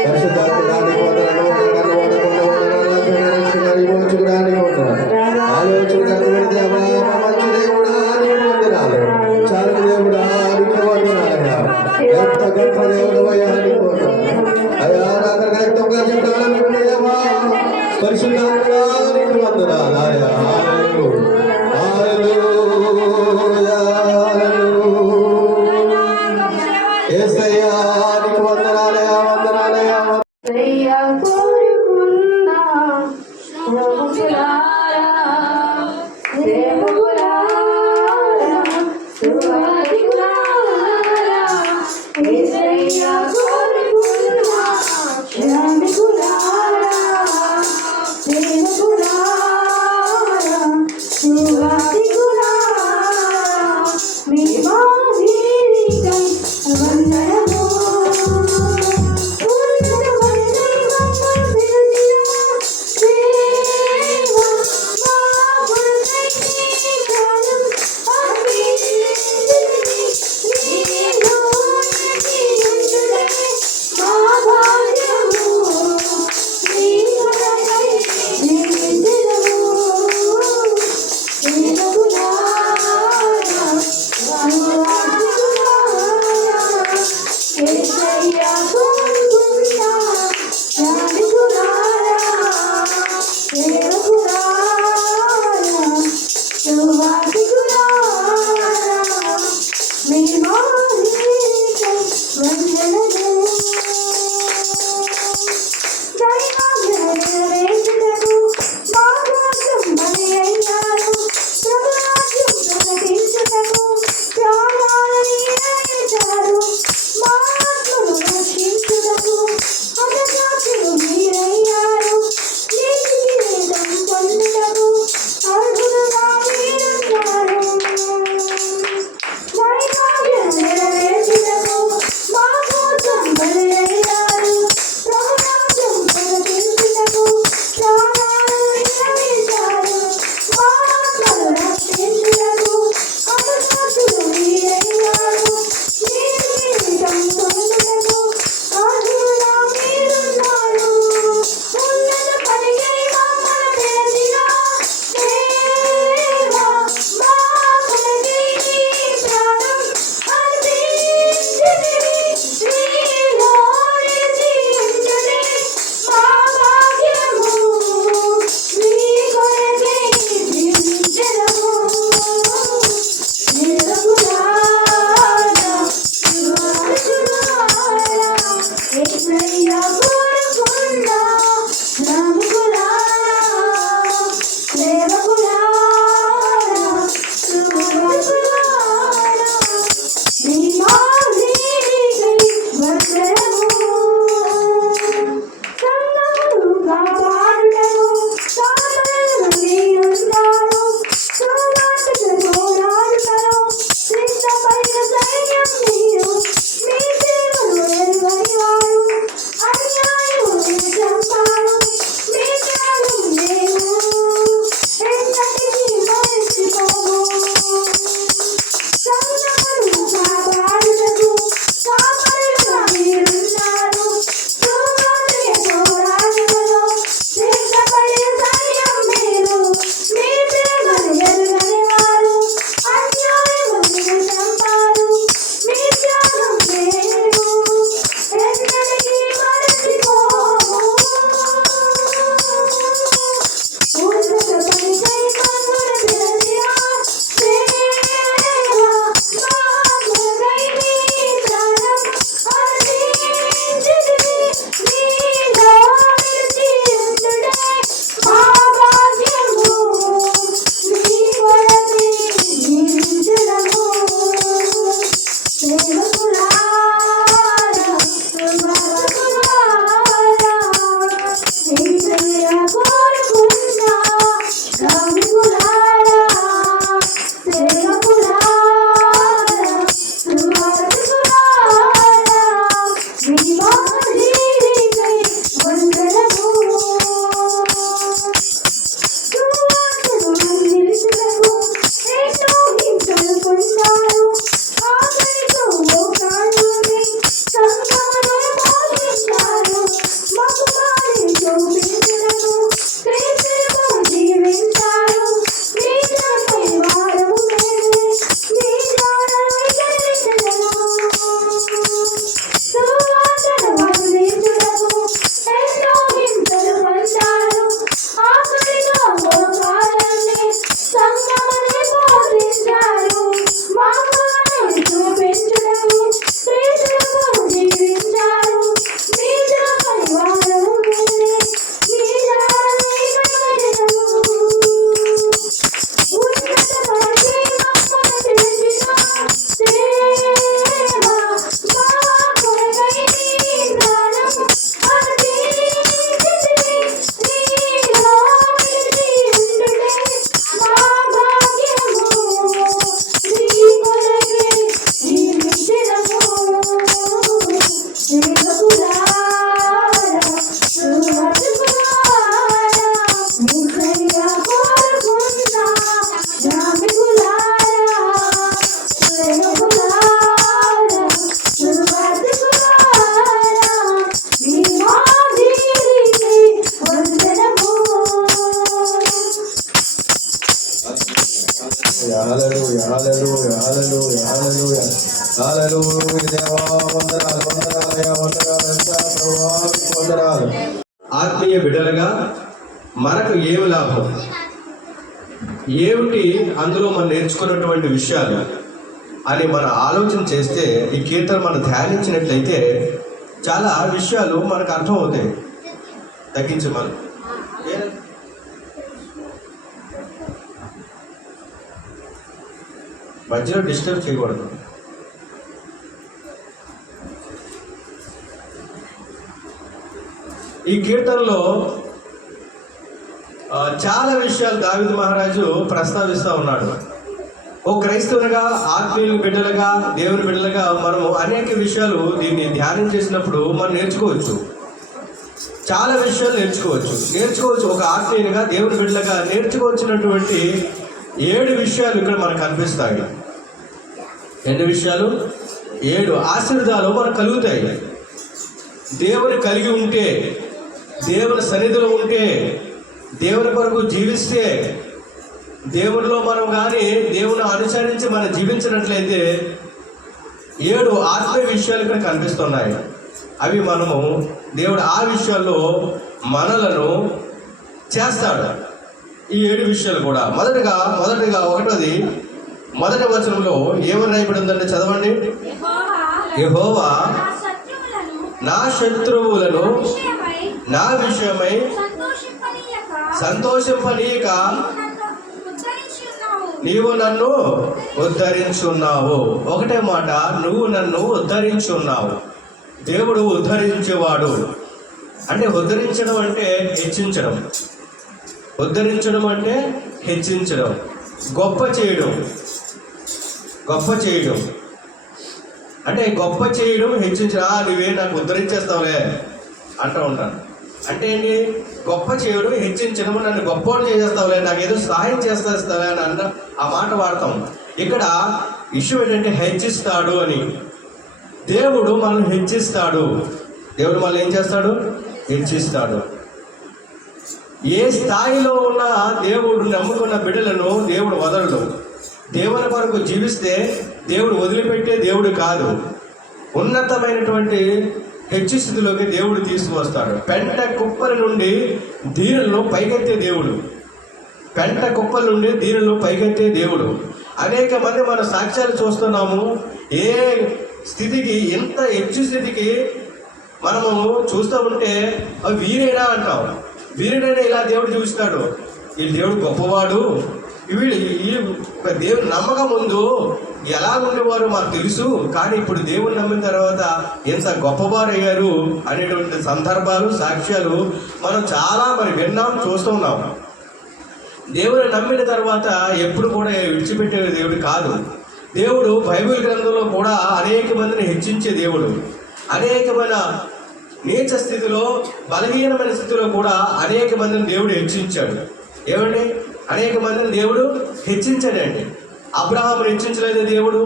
పరిశుద్ధాత్మడానికి వందనాలు. విమోచకుడానికి వందనాలు. ఆలోచనకు దేవా మంచి దేవుడా నీకు వందనాలు. చాలు దేవుడా నీకు వందనాలయ్యా. ఎంత గొప్ప దేవుడు అయ్యా నీకు వందనాలు అయ్యా. రక్తంగా చెప్పాలని దేవా పరిశుద్ధాత్మగా నీకు వందనాలు అయ్యా. యేసయ్యా నీకు వందనాలయ్యా, వందనాలయ్యా. వందనాలు. ఆత్మీయ బిడ్డలుగా మనకు ఏమి లాభం, ఏమిటి అందులో మనం నేర్చుకున్నటువంటి విషయాలు అని మనం ఆలోచన చేస్తే, ఈ కీర్తన మనం ధ్యానించినట్లయితే చాలా విషయాలు మనకు అర్థం అవుతాయి. తగ్గించు మనం మధ్యలో డిస్టర్బ్ చేయకూడదు. ఈ కీర్తనలో చాలా విషయాలు దావీదు మహారాజు ప్రస్తావిస్తూ ఉన్నాడు. ఓ క్రైస్తవునిగా, ఆత్మీయుల బిడ్డలుగా, దేవుని బిడ్డలుగా మనము అనేక విషయాలు దీన్ని ధ్యానం చేసినప్పుడు మనం నేర్చుకోవచ్చు. చాలా విషయాలు నేర్చుకోవచ్చు. ఒక ఆత్మీయునిగా, దేవుని బిడ్డలుగా నేర్చుకోవచ్చినటువంటి 7 విషయాలు ఇక్కడ మనకు కనిపిస్తాయి. ఎన్ని విషయాలు? 7 ఆశీర్వాదాలు మనకు కలుగుతాయి. దేవుని కలిగి ఉంటే, దేవుని సన్నిధిలో ఉంటే, దేవుని కొరకు జీవిస్తే, దేవునిలో మనం కానీ దేవుని అనుసరించి మనం జీవించినట్లయితే 7 ఆత్మీయ విషయాలు ఇక్కడ కనిపిస్తున్నాయి. అవి మనము దేవుడు ఆ విషయాల్లో మనలను చేస్తాడు. ఈ 7 విషయాలు కూడా మొదటిగా 1ది మొదటి వచనంలో ఏమని రాయబడి ఉందంటే చదవండి. యెహోవా నా శత్రువులను నా విషయమై సంతోషింపనీయక నీవు నన్ను ఉద్ధరించున్నావు. ఒకటే మాట, నువ్వు నన్ను ఉద్ధరించున్నావు. దేవుడు ఉద్ధరించేవాడు. అంటే ఉద్ధరించడం అంటే హెచ్చించడం, ఉద్ధరించడం అంటే హెచ్చించడం, గొప్ప చేయడం అంటే గొప్ప చేయడం, హెచ్చించడం. నువ్వే నాకు ఉద్ధరించేస్తావులే అంటూ ఉంటాను. అంటే ఏంటి? గొప్ప చేయడం, హెచ్చించడం. నన్ను గొప్పవాడు చేసేస్తావులే, నాకు ఏదో సహాయం చేస్తావులే అని అన్న ఆ మాట వాడతాం. ఇక్కడ ఇష్యూ ఏంటంటే హెచ్చిస్తాడు అని. దేవుడు మనల్ని హెచ్చిస్తాడు. దేవుడు మనల్ని ఏం చేస్తాడు? హెచ్చిస్తాడు. ఏ స్థాయిలో ఉన్న దేవుడు నమ్ముకున్న బిడ్డలను దేవుడు వదలడు. దేవుని కొరకు జీవిస్తే దేవుడు వదిలిపెట్టే దేవుడు కాదు. ఉన్నతమైనటువంటి హెచ్చు స్థితిలోకి దేవుడు తీసుకువస్తాడు. పెంట కుప్పల నుండి దీనులను పైకెత్తే దేవుడు. పెంట కుప్పల నుండి దీనులను పైకెత్తే దేవుడు. అనేక మంది మన సాక్ష్యాలు చూస్తున్నాము. ఏ స్థితికి, ఎంత హెచ్చు స్థితికి మనము చూస్తూ ఉంటే వీరైనా అంటాం. వీరుడైనా ఇలా దేవుడు చూస్తాడు. ఈ దేవుడు గొప్పవాడు, దేవుని నమ్మకం ముందు ఎలా ఉండేవారు మాకు తెలుసు, కానీ ఇప్పుడు దేవుని నమ్మిన తర్వాత ఎంత గొప్పవారు అయ్యారు అనేటువంటి సందర్భాలు, సాక్ష్యాలు మనం చాలా విన్నాం, చూస్తున్నాం. దేవుని నమ్మిన తర్వాత ఎప్పుడు కూడా విడిచిపెట్టే దేవుడు కాదు. దేవుడు బైబిల్ గ్రంథంలో కూడా అనేక మందిని హెచ్చించే దేవుడు. అనేకమైన నీచ స్థితిలో, బలహీనమైన స్థితిలో కూడా అనేక మందిని దేవుడు హెచ్చించాడు. ఏమండి? అనేక మందిని దేవుడు హెచ్చించాడండి. అబ్రహామును హెచ్చించలేదా దేవుడు?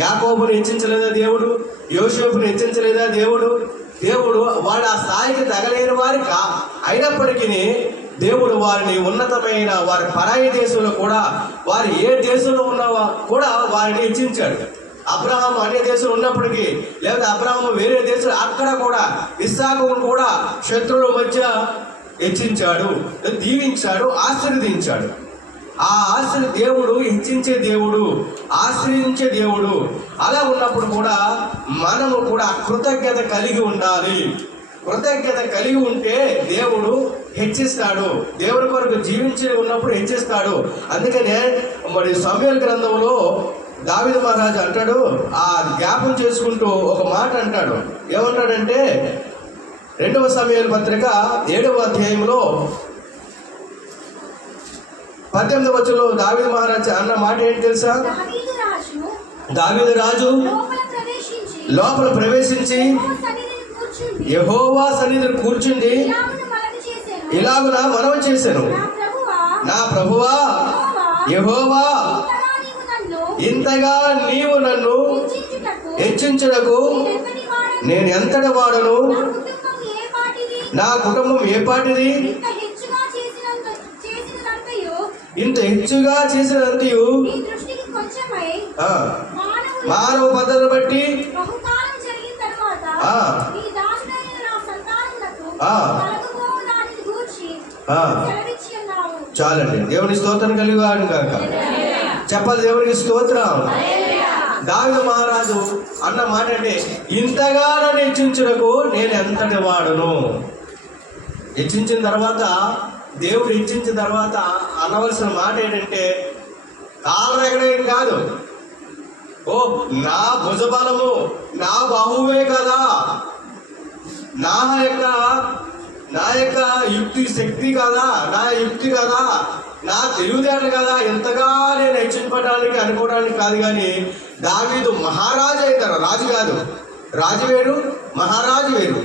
యాకోబుని హెచ్చించలేదా దేవుడు? యోసేపుని హెచ్చించలేదా దేవుడు? వాడు ఆ స్థాయికి తగలేని వారి అయినప్పటికీ దేవుడు వారిని ఉన్నతమైన వారి పరాయి దేశంలో కూడా, వారు ఏ దేశంలో ఉన్నావా కూడా వారిని హెచ్చించాడు. అబ్రహాం అనే దేశంలో ఉన్నప్పటికీ, లేదా అబ్రహాము వేరే దేశం, అక్కడ కూడా ఇస్సాకును కూడా శత్రువుల మధ్య హెచ్చించాడు, దీవించాడు, ఆశీర్వదించాడు. ఆ దేవుడు హెచ్చించే దేవుడు, ఆశ్రయించే దేవుడు. అలా ఉన్నప్పుడు కూడా మనము కూడా కృతజ్ఞత కలిగి ఉండాలి. కృతజ్ఞత కలిగి ఉంటే దేవుడు హెచ్చిస్తాడు. దేవుని కొరకు జీవించి ఉన్నప్పుడు హెచ్చిస్తాడు. అందుకనే సమూయేలు గ్రంథంలో దావీదు మహారాజు అంటాడు, ఆ జ్ఞాపం చేసుకుంటూ ఒక మాట అంటాడు. ఏమంటాడంటే 2వ సమూయేలు పత్రిక 7వ అధ్యాయంలో 18వ వచనంలో దావీదు మహారాజు అన్న మాట ఏంటి తెలుసా? దావీదు రాజు లోపల ప్రవేశించి యెహోవా సన్నిధిని కూర్చుండి ఇలాగున మనవి చేశాను, నా ప్రభువా యెహోవా, ఇంతగా నీవు నన్ను హెచ్చించుటకు నేను ఎంతటి వాడను, నా కుటుంబం ఏ పాటిది, ఇంత హెచ్చుగా చేసినంతయు మానవ పద్ధతిని బట్టి ఆ, కలగబోవుదానిని గూర్చి ఆ. సెలవిచ్చి ఉన్నావు. చాలండి. దేవుని స్తోత్రం కలిగాడు కాక చెప్పాలి. దేవునికి స్తోత్రం. దావీదు మహారాజు అన్న మాట అంటే, ఇంతగా నన్ను హెచ్చించుటకు నేను ఎంతటి వాడును. హెచ్చించిన తర్వాత, దేవుడు హెచ్చించిన తర్వాత అనవలసిన మాట ఏంటంటే, కాలం ఎగడేయడం కాదు, ఓ నా భుజబలము నా బాహువే కదా, నా యొక్క యుక్తి శక్తి కదా, నా యుక్తి కదా, నా తెలివితేటలు కదా, ఇంతగా నేను హెచ్చింపడానికి అనుకోవడానికి కాదు. కానీ దావీదు మహారాజు అవుతారు. రాజు కాదు. రాజు వేరు, మహారాజు వేరు.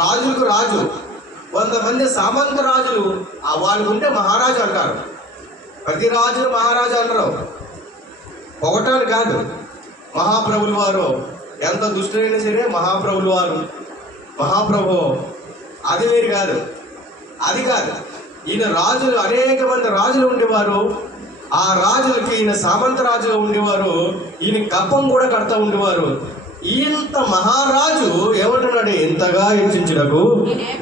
రాజులకు రాజు. కొంతమంది సామంత రాజులు వాళ్ళు ఉంటే మహారాజు అంటారు. ప్రతి రాజును మహారాజు అంటారు. పొగటాలు కాదు. మహాప్రభులు వారు ఎంత దుష్టులైనా సరే మహాప్రభులు వారు మహాప్రభు అది వేరు కాదు. అది కాదు. ఈయన రాజులు, అనేక మంది రాజులు ఉండేవారు. ఆ రాజులకి ఈయన సామంత రాజుగా ఉండేవారు. ఈయన కప్పం కూడా కడతా ఉండేవారు. ఇంత మహారాజు ఏమంటున్నాడు, ఇంతగా హెచ్చించుటకు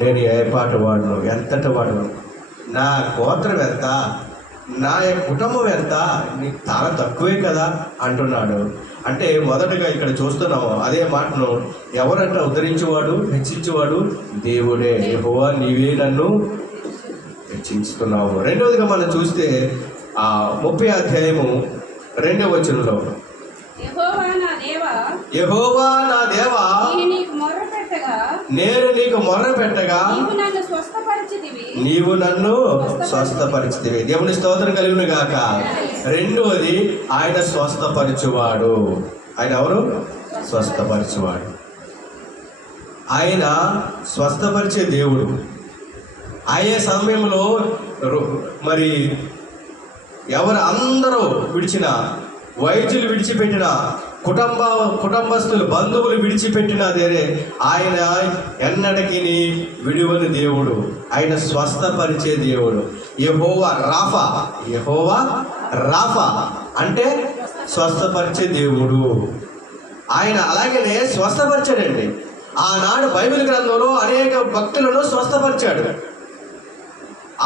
నేను ఏ పాట వాడను, ఎంతటి వాడను, నా గోత్రం ఎంత, నా యొక్క కుటుంబం ఎంత, నీకు చాలా తక్కువే కదా అంటున్నాడు. అంటే మొదటగా ఇక్కడ చూస్తున్నాము అదే మాటను. ఎవరంట ఉద్ధరించేవాడు, హెచ్చించేవాడు? దేవుడే. యెహోవా నీవే నన్ను హెచ్చించుతున్నావు. రెండవదిగా మనం చూస్తే 30వ అధ్యాయము 2వ వచనంలో, యెహోవా నా దేవా, యెహోవా నా దేవా, నేను నీకు మొర్రపెట్టగా నీవు నన్ను స్వస్థపరిచితివి. నీవు నన్ను స్వస్థపరిచితివి. దేవుని స్తోత్రం కలుగును గాక. రెండవది, ఆయన స్వస్థపరచువాడు. ఆయన ఎవరు? స్వస్థపరచువాడు. ఆయన స్వస్థపరిచే దేవుడు. అయ్యే సమయంలో మరి ఎవరు అందరూ విడిచిన, వైద్యులు విడిచిపెట్టిన, కుటుంబస్తులు బంధువులు విడిచిపెట్టిన దేరే ఆయన ఎన్నటికీ విడువని దేవుడు. ఆయన స్వస్థపరిచే దేవుడు. యెహోవా రాఫా. యెహోవా రాఫా అంటే స్వస్థపరిచే దేవుడు. ఆయన అలాగనే స్వస్థపరిచాడండి. ఆనాడు బైబిల్ గ్రంథంలో అనేక భక్తులను స్వస్థపరిచాడు.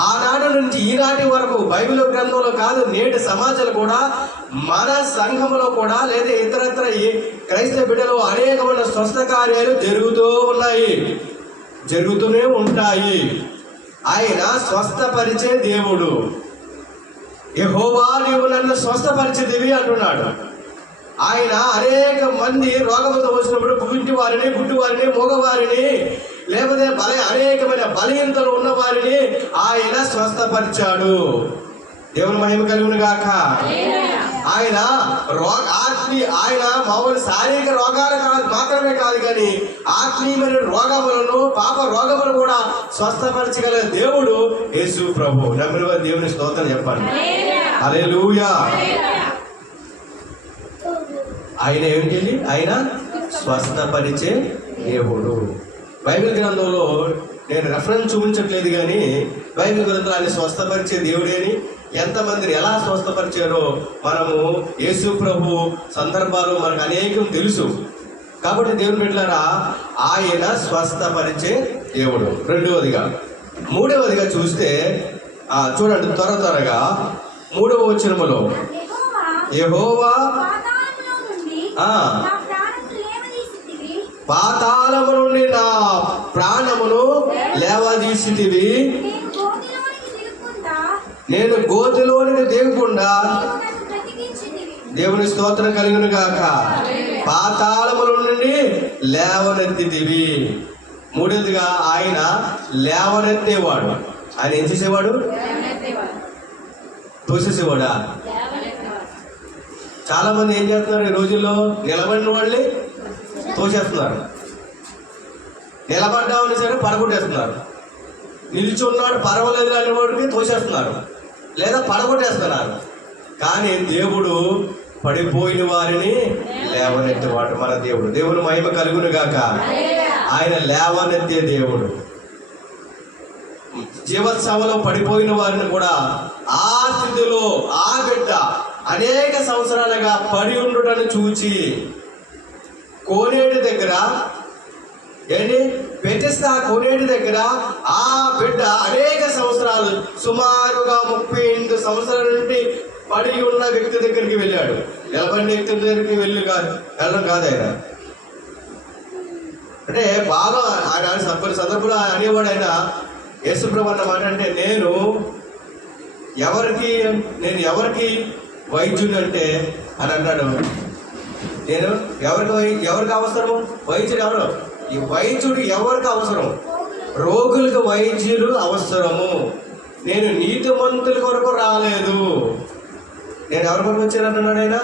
ఆనాడు నుంచి ఈనాటి వరకు బైబిల్ గ్రంథంలో కాదు, నేటి సమాజంలో కూడా, మన సంఘంలో కూడా, లేదా ఇతరత్ర క్రైస్తవ బిడ్డలో అనేకమైన స్వస్థ కార్యాలు జరుగుతూ ఉన్నాయి, జరుగుతూనే ఉంటాయి. ఆయన స్వస్థపరిచే దేవుడు. యెహోవా నీవు నన్ను స్వస్థపరిచేదివి అంటున్నాడు. ఆయన అనేక మంది రోగముతో వచ్చినప్పుడు గుడ్డి వారిని మూగవారిని, లేకపోతే అనేకమైన బలహీనతలు ఉన్న వారిని ఆయన స్వస్థపరిచాడు. దేవుని మహిమ కలుగును గాక. ఆయన ఆయన మామూలు శారీరక రోగాలు మాత్రమే కాదు, కానీ ఆత్మీయమైన రోగములను, పాప రోగములను కూడా స్వస్థపరచగల దేవుడు యేసు ప్రభు. నమ్మిన వారు దేవుని స్తోత్రం చెప్పండి. హల్లెలూయా. ఆయన ఏంటండి? ఆయన స్వస్థపరిచే దేవుడు. బైబిల్ గ్రంథంలో నేను రెఫరెన్స్ చూపించట్లేదు, కానీ బైబిల్ గ్రంథంలో ఆయన స్వస్థపరిచే దేవుడే అని, ఎంతమందిని ఎలా స్వస్థపరిచారో మనము యేసు ప్రభు సందర్భాలు మనకు అనేకం తెలుసు. కాబట్టి దేవుని బిడ్డలారా, ఆయన స్వస్థపరిచే దేవుడు. మూడవదిగా చూస్తే చూడండి, త్వరగా 3వ వచనములో, యెహోవా పాతాళము నుండి నా ప్రాణమును లేవదీసితివి, నేను గోతిలోనికి దిగకుండా. దేవుని స్తోత్రం కలుగును గాక. పాతాళముల నుండి లేవనెత్తితివి. మూడవదిగా ఆయన లేవనెత్తేవాడు. ఆయన ఏం చేసేవాడు? తోసేసేవాడా? చాలా మంది ఏం చేస్తున్నారు ఈ రోజుల్లో? నిలబడిన వాళ్ళే తోసేస్తున్నారు. నిలబడ్డామని సరే పడగొట్టేస్తున్నారు. నిల్చున్నాడు పర్వాలేదు అనే వాడికి తోసేస్తున్నారు, లేదా పడగొట్టేస్తున్నారు. కానీ దేవుడు పడిపోయిన వారిని లేవనెత్తేవాడు మన దేవుడు. దేవుని మహిమ కలుగును గాక. ఆయన లేవనెత్తే దేవుడు. జీవోత్సవంలో పడిపోయిన వారిని కూడా ఆ స్థితిలో ఆ బిడ్డ అనేక సంవత్సరాలుగా పడి ఉండుటను చూచి కోనేటి దగ్గర బెతెస్దా కోనేటి దగ్గర ఆ బిడ్డ అనేక సంవత్సరాలు, సుమారుగా 38 సంవత్సరాల నుండి పడి ఉన్న వ్యక్తి దగ్గరికి వెళ్ళాడు. నిలబడిన వ్యక్తి దగ్గరికి వెళ్ళడం కాదు ఆయన. అంటే బాగా ఆయన కొన్ని సందర్భంలో అనేవాడు ఆయన, యేసుప్రభు అన్న మాట అంటే, నేను ఎవరికి వైద్యుడు అంటే అని అన్నాడు. నేను ఎవరికి అవసరము? వైద్యుడు ఎవరు? ఈ వైద్యుడు ఎవరికి అవసరం? రోగులకు వైద్యులు అవసరము. నేను నీతిమంతుల కొరకు రాలేదు. నేను ఎవరి కొరకు వచ్చాను అన్నాడు ఆయన?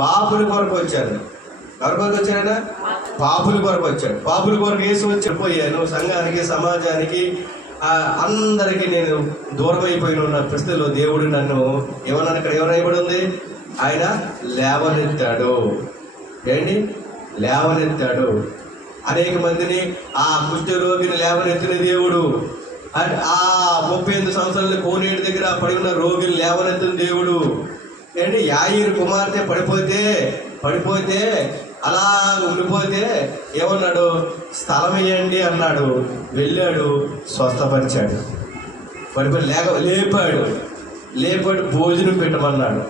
పాపుల కొరకు వచ్చాను. ఎవరి కొరకు వచ్చాడైనా? పాపుల కొరకు వచ్చాడు. పాపుల కొరకు యేసు వచ్చిపోయాను. సంఘానికి, సమాజానికి, అందరికీ నేను దూరం అయిపోయిన ఉన్న పరిస్థితిలో దేవుడు నన్ను ఏమన్నా ఇక్కడ ఎవరైబడి ఉంది? ఆయన లేవనెత్తాడు. ఏంటి? లేవనెత్తాడు. అనేక మందిని, ఆ కుష్ఠరోగిని లేవనెత్తిన దేవుడు, ఆ 38 సంవత్సరాల కోనేటి దగ్గర పడి ఉన్న రోగిని లేవనెత్తిన దేవుడు. ఏంటి? యాయిరు కుమార్తె పడిపోతే అలా ఉండిపోతే ఏమన్నాడు? స్థలం ఇవ్వండి అన్నాడు. వెళ్ళాడు, స్వస్థపరిచాడు. పడిపోయి లేపాడు, భోజనం పెట్టమన్నాడు.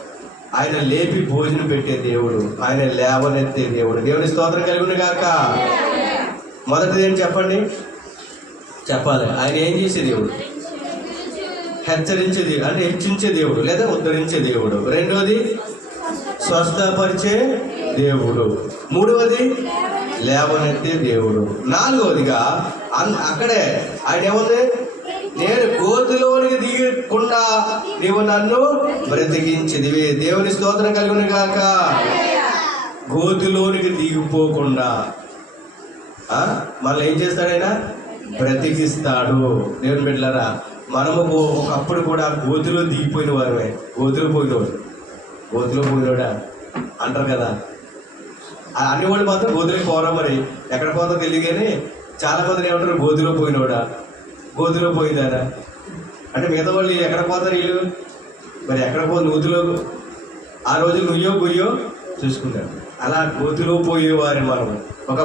ఆయన లేపి భోజనం పెట్టే దేవుడు, ఆయన లేవనెత్తే దేవుడు. దేవుని స్తోత్రం కలుగును గాక. మొదటిది ఏం చెప్పాలి. ఆయన ఏం చేసే దేవుడు? హెచ్చరించే దేవుడు, అంటే హెచ్చించే దేవుడు లేదా ఉద్ధరించే దేవుడు. రెండోది స్వస్థపరిచే దేవుడు. మూడవది లేవనెత్తే దేవుడు. నాలుగవదిగా అక్కడే ఆయన ఏముంది? నేను గోతులోనికి దిగకుండా నీవు నన్ను బ్రతికించిదివి. దేవుని స్తోత్రం కలుగును గాక. గోతులోనికి దిగిపోకుండా మళ్ళీ ఏం చేస్తాడైనా? బ్రతికిస్తాడు. దేవుని బిడ్డలారా, మనము ఒకప్పుడు కూడా గోతులో దిగిపోయిన వారమే. గోతులో పోయినోడా అంటారు కదా. అన్ని వాళ్ళు మాత్రం గోతులోకి పోరా. మరి ఎక్కడ పోతా తెలియదు కానీ చాలా మందిని ఏమంటారు? గోతులో పోయిందారా అంటే మిగతా వాళ్ళు ఎక్కడ పోతారు వీళ్ళు? మరి ఎక్కడ నూతిలో ఆ రోజు నుయ్యో గుయ్యో చూసుకుంటారు. అలా గోతులో పోయేవారు మనం. ఒక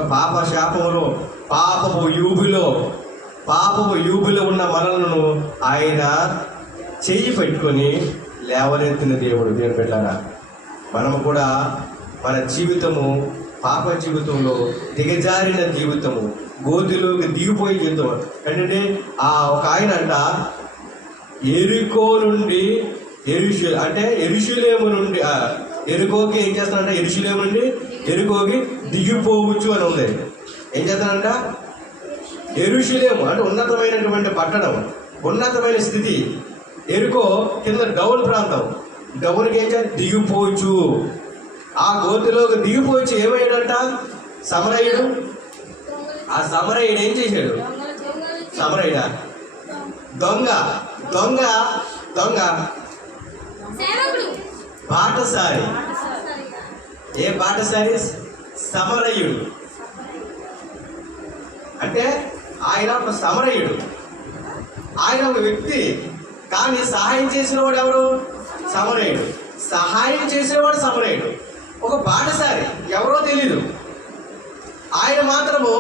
పాపపు యూబులో ఉన్న మనలను ఆయన చెయ్యి పెట్టుకొని లేవనెత్తిన దేవుడు. దేవుని బిడ్డలారా, మనము కూడా మన జీవితము, పాప జీవితంలో దిగజారిన జీవితము, గోతులోకి దిగిపోయి జీవితం. ఏంటంటే ఒక ఆయన అంట ఎరుషులేము నుండి ఎరుకోకి ఏం చేస్తానంట? ఎరుషులేము నుండి ఎరుకోకి దిగిపోవచ్చు అని ఉంది. ఏం చేస్తానంట? ఎరుషులేము అంటే ఉన్నతమైనటువంటి పట్టణం, ఉన్నతమైన స్థితి. ఎరుకో కింద డౌన్ ప్రాంతం. డౌన్కి ఏం చేయాలి? దిగిపోవచ్చు. ఆ గోతులోకి దిగిపోవచ్చు. ఏమయ్యాడంట? సమరయుడు. ఆ సమరయుడు ఏం చేశాడు? సమరయుడా? దొంగ బాటసారి. ఏ బాటసారి? సమరయుడు. అంటే ఆయన ఒక సమరయుడు, ఆయన ఒక వ్యక్తి. కానీ సహాయం చేసిన వాడు ఎవరు? సమరయుడు. సహాయం చేసేవాడు సమరయుడు. ఒక బాటసారి ఎవరో తెలీదు. ఆయన మాత్రము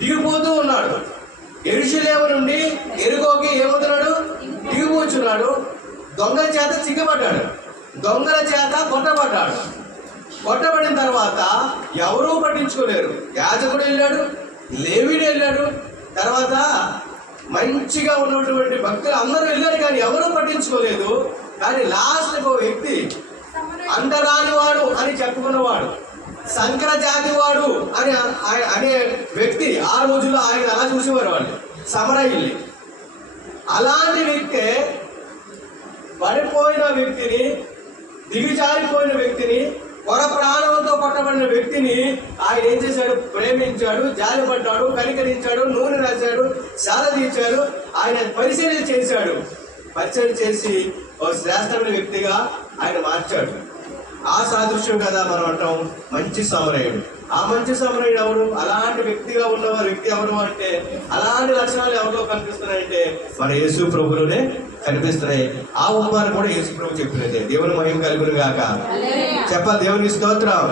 దిగిపోతూ ఉన్నాడు. యెరూషలేము నుండి యెరికోకి ఏమవుతున్నాడు? దిగిపోతున్నాడు. దొంగల చేత చిక్కబడ్డాడు, దొంగల చేత కొట్టబడిన తర్వాత ఎవరూ పట్టించుకోలేరు. యాజకుడు వెళ్ళాడు, లేవీయుడు వెళ్ళాడు, తర్వాత మంచిగా ఉన్నటువంటి భక్తులు అందరూ వెళ్ళారు, కానీ ఎవరూ పట్టించుకోలేదు. కానీ లాస్ట్ ఒక వ్యక్తి, అంటరాని వాడు అని చెప్పుకున్నవాడు, సంకర జాతి వాడు అని అనే వ్యక్తి, ఆ రోజుల్లో ఆయన అలా చూసేవారు వాళ్ళు సమరయుల్ని. అలాంటి వ్యక్తే పడిపోయిన వ్యక్తిని, దిగిజారిపోయిన వ్యక్తిని, కొర ప్రాణంతో పట్టబడిన వ్యక్తిని ఆయన ఏం చేశాడు? ప్రేమించాడు, జాలిపడ్డాడు, కనికరించాడు, నూనె రాశాడు, సాధ తీర్చాడు. ఆయన పరిశీలన చేశాడు. పరిశీలన చేసి ఒక శ్రేష్టమైన వ్యక్తిగా ఆయన మార్చాడు. ఆ సాదృశ్యం కదా మనం అంటాం మంచి సమరయుడు. ఆ మంచి సమరయుడు ఎవరు? అలాంటి వ్యక్తిగా ఉన్నవారు. వ్యక్తి ఎవరు అంటే అలాంటి లక్షణాలు ఎవరిలో కనిపిస్తున్నాయంటే మన యేసు ప్రభులోనే కనిపిస్తున్నాయి. ఆ ఉపమానం కూడా యేసు ప్రభు చెప్పినట్టే. దేవుని మహిమ కలుగును గాక. చెప్పాలి. దేవునికి స్తోత్రం.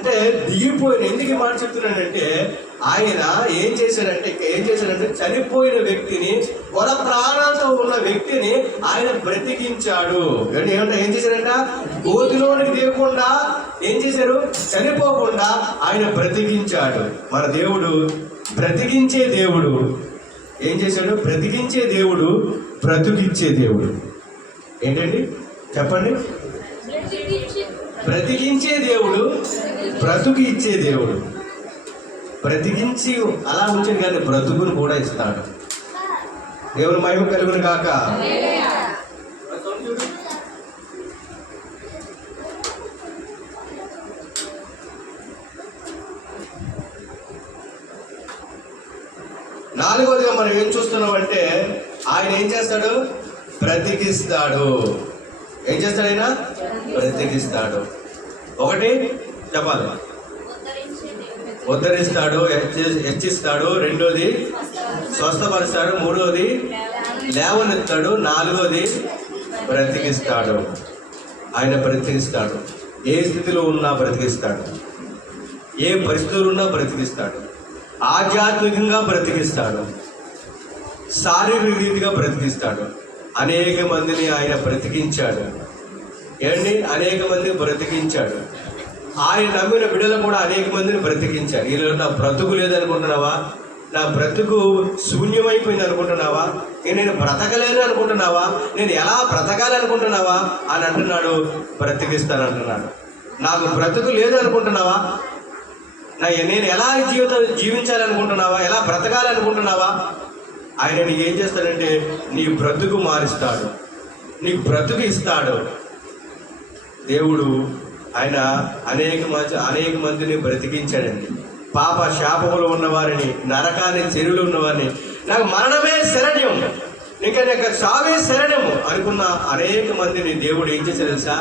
అంటే దిగిపోయిన, ఎందుకు ఈ మాట చెప్తున్నానంటే ఆయన ఏం చేశాడంటే చనిపోయిన వ్యక్తిని, వల ప్రాణాలతో ఉన్న వ్యక్తిని ఆయన బ్రతికించాడు. ఏమంటే ఏం చేశారంట? గోతిలోనికి దిగకుండా ఏం చేశారు? చనిపోకుండా ఆయన బ్రతికించాడు. మన దేవుడు బ్రతికించే దేవుడు. ఏం చేశాడు? బ్రతికించే దేవుడు, బ్రతికించే దేవుడు. ఏంటండి చెప్పండి? బ్రతికించే దేవుడు, బ్రతుకు ఇచ్చే దేవుడు. బ్రతికించి అలా ఉంచిన కానీ బ్రతుకును కూడా ఇస్తాడు. దేవుని మహిమ కలుగును కాక. నాలుగోదిగా మనం ఏం చూస్తున్నామంటే ఆయన ఏం చేస్తాడు? బ్రతికిస్తాడు. ఏం చేస్తాడు ఆయన? బ్రతికిస్తాడు. ఒకటి చెప్పాలి, ఉద్ధరిస్తాడు, హెచ్చిస్తాడు. రెండోది స్వస్థపరుస్తాడు. మూడోది లేవనెత్తాడు. నాలుగోది బ్రతికిస్తాడు. ఆయన బ్రతికిస్తాడు. ఏ స్థితిలో ఉన్నా బ్రతికిస్తాడు. ఏ పరిస్థితులు ఉన్నా బ్రతికిస్తాడు. ఆధ్యాత్మికంగా బ్రతికిస్తాడు, శారీరక రీతిగా బ్రతికిస్తాడు. అనేక మందిని ఆయన బ్రతికించాడు. ఏంటి? అనేక మందిని బ్రతికించాడు. ఆయన నమ్మిన బిడ్డలు కూడా అనేక మందిని బ్రతికించాడు. ఈరోజు నా బ్రతుకు లేదనుకుంటున్నావా? నా బ్రతుకు శూన్యమైపోయింది అనుకుంటున్నావా? నేను బ్రతకలేను అనుకుంటున్నావా? నేను ఎలా బ్రతకాలి అనుకుంటున్నావా అని అంటున్నాడు. బ్రతికిస్తాను అంటున్నాడు. నాకు బ్రతుకు లేదు అనుకుంటున్నావా? నేను ఎలా జీవించాలనుకుంటున్నావా? ఎలా బ్రతకాలనుకుంటున్నావా? ఆయన నీకు ఏం చేస్తాడంటే నీ బ్రతుకు మారుస్తాడు, నీకు బ్రతుకు ఇస్తాడు. దేవుడు ఆయన అనేక మందిని బ్రతికించాడండి. పాప శాపములు ఉన్నవారిని, నరకాన్ని చెరువులు ఉన్నవారిని, నాకు మరణమే శరణ్యం, ఇంకా నాకు సావే శరణ్యము అనుకున్న అనేక మందిని దేవుడు ఏం చేశాడు తెలుసా?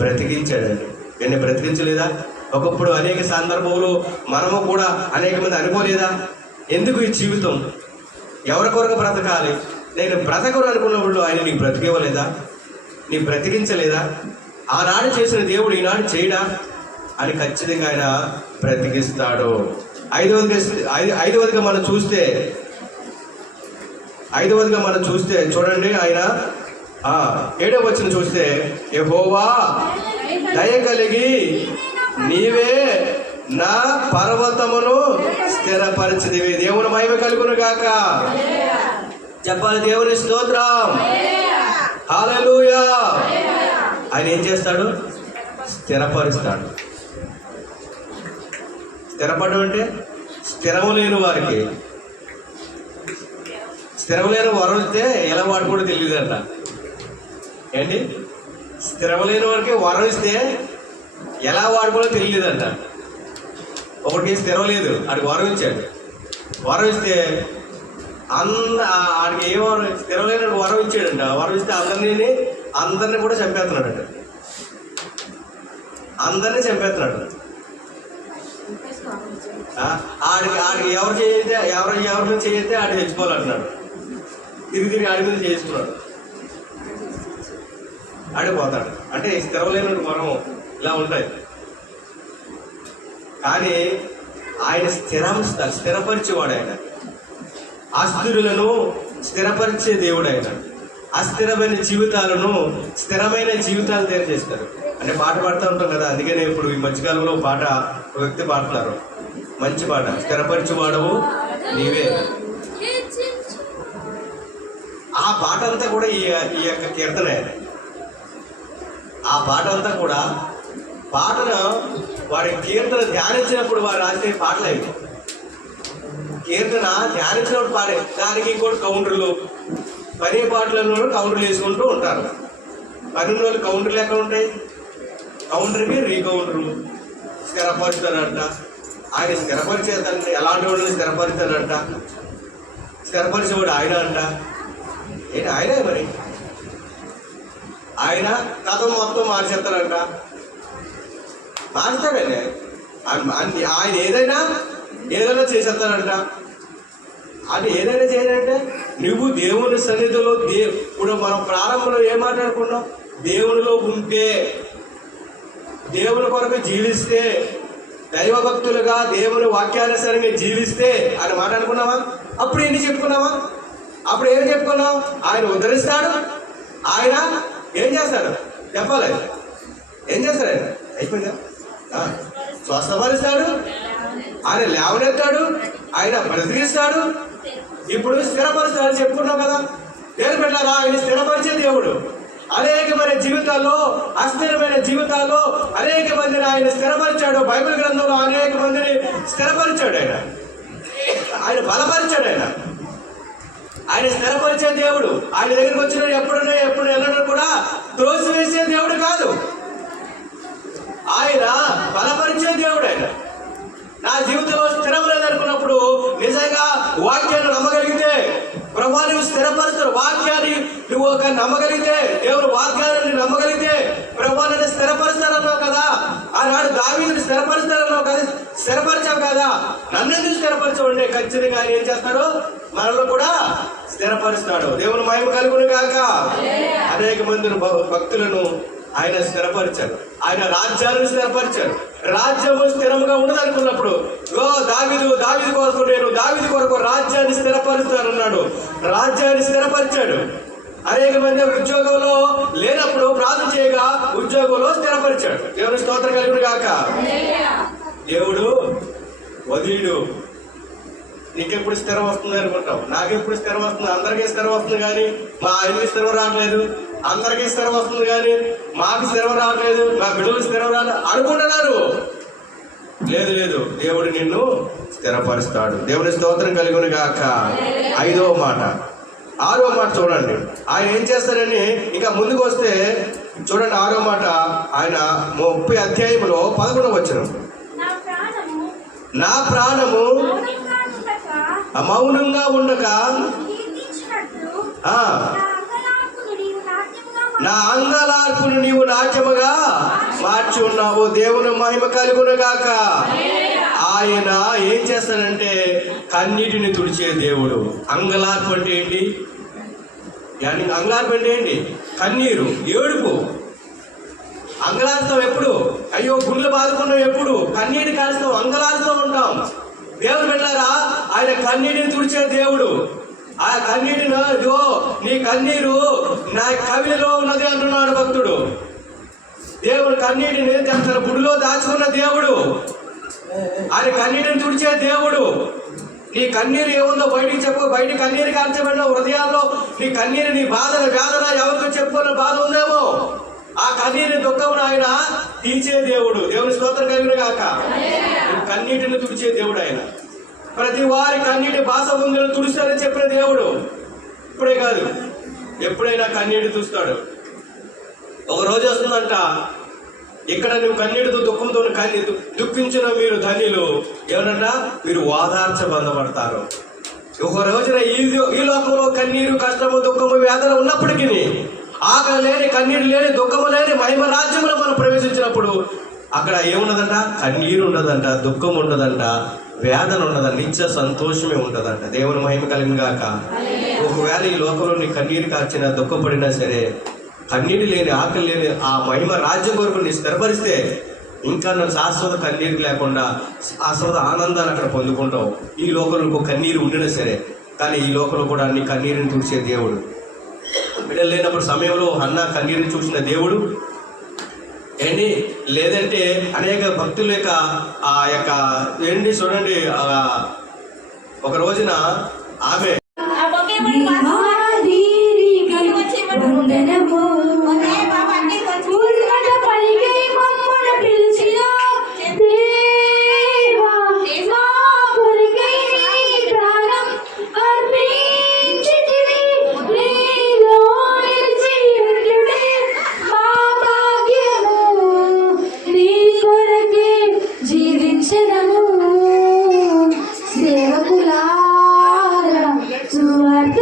బ్రతికించాడండి. నేను బ్రతికించలేదా? ఒకప్పుడు అనేక సందర్భంలో మనము కూడా అనేక మంది అనుకోలేదా? ఎందుకు ఈ జీవితం? ఎవరి కొరకు బ్రతకాలి? నేను బ్రతకరు అనుకున్నప్పుడు ఆయన నీకు బ్రతికివ్వలేదా? నీకు బ్రతికించలేదా? ఆనాడు చేసిన దేవుడు ఈనాడు చేయడా అని ఖచ్చితంగా ఆయన బ్రతికిస్తాడు. ఐదవదిగా మనం చూస్తే చూడండి, ఆయన 7వ వచనం చూస్తే, యెహోవా దయ కలిగి నీవే నా పర్వతమును స్థిరపరిచితివి. దేవుని మహిమ కలుగును గాక. చెప్పాలి, దేవుని స్తోత్రం, హల్లెలూయా. ఆయన ఏం చేస్తాడు? స్థిరపరుస్తాడు. స్థిరపడడం అంటే స్థిరము లేని వారికి, స్థిరం లేని వరం ఇస్తే ఎలా వాడుకోవడం తెలియదంట. ఏంటి? స్థిరం లేని వారికి వరం ఇస్తే ఎలా వాడుకోవడం తెలియదంట. ఒకటి స్థిరం లేదు, ఆడికి వరం ఇచ్చాడు. వరం ఇస్తే ఆడికి ఏ వరం? స్థిరం లేని వరం ఇచ్చాడంట. వరం ఇస్తే అందరినీ కూడా చంపేస్తున్నాడంట. అందరినీ చంపేస్తున్నాడు. ఆడికి ఎవరి మీద చేయితే ఆడికి తెచ్చుకోవాలంటున్నాడు. తిరిగి ఆడి మీద చేసుకున్నాడు, ఆడిపోతాడు. అంటే స్థిరలేని వరం ఇలా ఉంటాయి. కానీ ఆయన స్థిరపరిచేవాడు. ఆయన అస్థిరులను స్థిరపరిచే దేవుడు. ఆయన అస్థిరమైన జీవితాలను స్థిరమైన జీవితాలు తయారు చేస్తారు. అంటే పాట పాడుతూ ఉంటాం కదా, అందుకనే ఇప్పుడు ఈ మధ్యకాలంలో పాట ఒక వ్యక్తి పాడుతున్నారు, మంచి పాట, స్థిరపరిచేవాడవు నీవే. ఆ పాట అంతా కూడా ఈ యొక్క కీర్తన. ఆ పాట అంతా కూడా పాటను వారి కీర్తన ధ్యానించినప్పుడు వారు రాసే పాటలు అవి. కీర్తన ధ్యానించినప్పుడు పాడే దానికి ఇంకోటి కౌంటర్లు, పని పాటలలో కౌంటర్లు వేసుకుంటూ ఉంటారు. పని రోజులు కౌంటర్లు ఎక్కడ ఉంటాయి? కౌంటర్కి రీకౌంటరు. స్థిరపరుస్తాడంట. ఆయన స్థిరపరిచేదంటే ఎలాంటి వాళ్ళని స్థిరపరిచాడంట. స్థిరపరిచేవాడు ఆయన అంట. ఏంటి ఆయనే మరి? ఆయన కథ మొత్తం మార్చేస్తాడంట. మార్చుతాడండి ఆయన. ఏదైనా చేసేస్తాడంట. అది ఏదైనా చేయాలంటే నువ్వు దేవుని సన్నిధిలో ఇప్పుడు మనం ప్రారంభంలో ఏం మాట్లాడుకున్నాం? దేవునిలో ఉంటే, దేవుని కొరకు జీవిస్తే, దైవభక్తులుగా దేవుని వాక్యానుసారంగా జీవిస్తే అని మాట అనుకున్నావా? అప్పుడు ఎన్ని చెప్పుకున్నావా? అప్పుడు ఏం చెప్పుకున్నావు? ఆయన ఉద్ధరిస్తాడు, ఆయన ఏం చేస్తాడు చెప్పాలి, ఏం చేస్తాడు? ఆయన అయిపోయిందా? స్వస్థపరుస్తాడు, ఆయన లేవనెత్తాడు, ఆయన బ్రతికిస్తాడు, ఇప్పుడు స్థిరపరుస్తాడు చెప్పుకున్నావు కదా. దేవుని బిడ్డలారా, ఆయన స్థిరపరిచే దేవుడు. అనేకమైన జీవితాల్లో, అస్థిరమైన జీవితాల్లో అనేక మందిని ఆయన స్థిరపరిచాడు. బైబిల్ గ్రంథంలో అనేక మందిని స్థిరపరిచాడు. ఆయన బలపరిచాడు. ఆయన స్థిరపరిచే దేవుడు. ఆయన దగ్గరికి వచ్చిన ఎప్పుడు వెళ్ళడం కూడా త్రోసివేసే దేవుడు కాదు. ఆయన బలపరిచే దేవుడు. ఆయన నా జీవితంలో స్థిరం లేదనుకున్నప్పుడు నిజంగా వాక్యాన్ని నమ్మగలిగితే, ప్రభా నువ్వు స్థిరపరుస్తాడు, వాక్యాన్ని నువ్వు ఒక నమ్మగలిగితే, దేవుడు వాక్యాన్ని నమ్మగలిగితే ప్రభా నన్ను స్థిరపరుస్తానన్నావు కదా, ఆనాడు దావీదుని స్థిరపరుస్తానన్నావు కదా, స్థిరపరిచావు కదా, నన్ను ఎందుకు స్థిరపరచండి? ఖచ్చితంగా ఆయన ఏం చేస్తాడు? మనలో కూడా స్థిరపరుస్తాడు. దేవుని మహిమ కలుగును గాక. అనేక మంది భక్తులను ఆయన స్థిరపరిచాడు. ఆయన రాజ్యాలను స్థిరపరిచాడు. రాజ్యము స్థిరంగా ఉండదు అనుకున్నప్పుడు దావీదు కొరకు నేను దావీదు కొరకు రాజ్యాన్ని స్థిరపరుస్తానన్నాడు. రాజ్యాన్ని స్థిరపరిచాడు. అనేక మంది ఉద్యోగంలో లేనప్పుడు ప్రార్థన చేయగా ఉద్యోగంలో స్థిరపరిచాడు. దేవుని స్తోత్రం కలుగును గాక. దేవుడు వదీయుడు. నీకెప్పుడు స్థిరం వస్తుంది అనుకుంటావు, నాకెప్పుడు స్థిరం వస్తుంది? అందరికీ స్థిరం వస్తుంది కానీ మా ఆయనకి స్థిరం రావట్లేదు. అందరికీ స్థిరం వస్తుంది కానీ మాకు స్థిరం రావట్లేదు, మా బిడ్డలు స్థిరం రావట్లేదు అనుకుంటున్నారు. లేదు, దేవుడు నిన్ను స్థిరపరుస్తాడు. దేవుని స్తోత్రం కలుగును గాక. 5వ మాట, 6వ మాట చూడండి. ఆయన ఏం చేస్తారని ఇంకా ముందుకు వస్తే చూడండి. 6వ మాట, ఆయన 30 అధ్యాయంలో 11వ వచనం, నా ప్రాణము మౌనంగా ఉండక నా అంగలార్పును నీవు నాట్యముగా మార్చి ఉన్నావు. దేవుని మహిమ కలుగును గాక. ఆయన ఏం చేస్తాడంటే కన్నీటిని తుడిచే దేవుడు. అంగలార్పు అంటే ఏంటి? అంగలార్పు అంటే ఏంటి? కన్నీరు, ఏడుపు. అంగలారుతాం ఎప్పుడు? అయ్యో గుండెలు బాదుకున్నాం ఎప్పుడు? కన్నీటి కాలుస్తాం, అంగలారుతూ ఉంటాం. దేవుడు బిడ్డలారా, ఆయన కన్నీటిని తుడిచే దేవుడు. ఆ కన్నీటిని ఇదిగో నీ కన్నీరు నా కవిలో ఉన్నది అంటున్నాడు భక్తుడు. దేవుడు కన్నీటిని తన గుడిలో దాచుకున్న దేవుడు. ఆయన కన్నీటిని తుడిచే దేవుడు. నీ కన్నీరు ఏముందో బయటికి చెప్పు. బయట కన్నీరు కాల్చబడిన హృదయాల్లో నీ కన్నీరు, నీ బాధన వేదన ఎవరితో చెప్పుకున్న బాధ ఉందేమో, ఆ కన్నీరు దుఃఖమును ఆయన తీర్చే దేవుడు. దేవుని స్తోత్రం కలిగిన గాక. కన్నీటిని తుడిచే దేవుడు ఆయన. ప్రతి వారి కన్నీటి భాష ఉందని తుడుస్తాడని చెప్పిన దేవుడు. ఇప్పుడే కాదు, ఎప్పుడైనా కన్నీటి చూస్తాడు. ఒక రోజు వస్తుందంట, ఇక్కడ నువ్వు కన్నీటితో దుఃఖంతో దుఃఖించిన మీరు ధన్యులు. ఏమనంట? మీరు ఓదార్చబడతారు. ఒక రోజున ఈ లోకంలో కన్నీరు, కష్టము, దుఃఖము, వేదన ఉన్నప్పటికీ, ఆకలి లేని, కన్నీరు లేని, దుఃఖము లేని మహిమ రాజ్యంలో మనం ప్రవేశించినప్పుడు అక్కడ ఏమున్నదంట? కన్నీరు ఉండదంట, దుఃఖం ఉండదంట, వేదన ఉండదంట, నిత్య సంతోషమే ఉండదంట. దేవుని మహిమ కలిగిన గాక. ఒకవేళ ఈ లోకంలో నీ కన్నీరు కార్చినా, దుఃఖపడినా సరే, కన్నీరు లేని, ఆకలి లేని ఆ మహిమ రాజ్యం కొరకు నీ స్థిరపరిస్తే ఇంకా నువ్వు శాశ్వత కన్నీరు లేకుండా శాశ్వత ఆనందాన్ని అక్కడ పొందుకుంటావు. ఈ లోకంలో కన్నీరు ఉండినా సరే, కానీ ఈ లోకంలో కూడా నీ కన్నీరుని చూసే దేవుడు. బిడ్డలు లేనప్పుడు సమయంలో అన్న కన్నీరుని చూసిన దేవుడు ఏంటి? లేదంటే అనేక భక్తుల యొక్క ఆ యొక్క ఏంటి చూడండి, ఒక రోజున ఆమె సేవకులారా సువార్త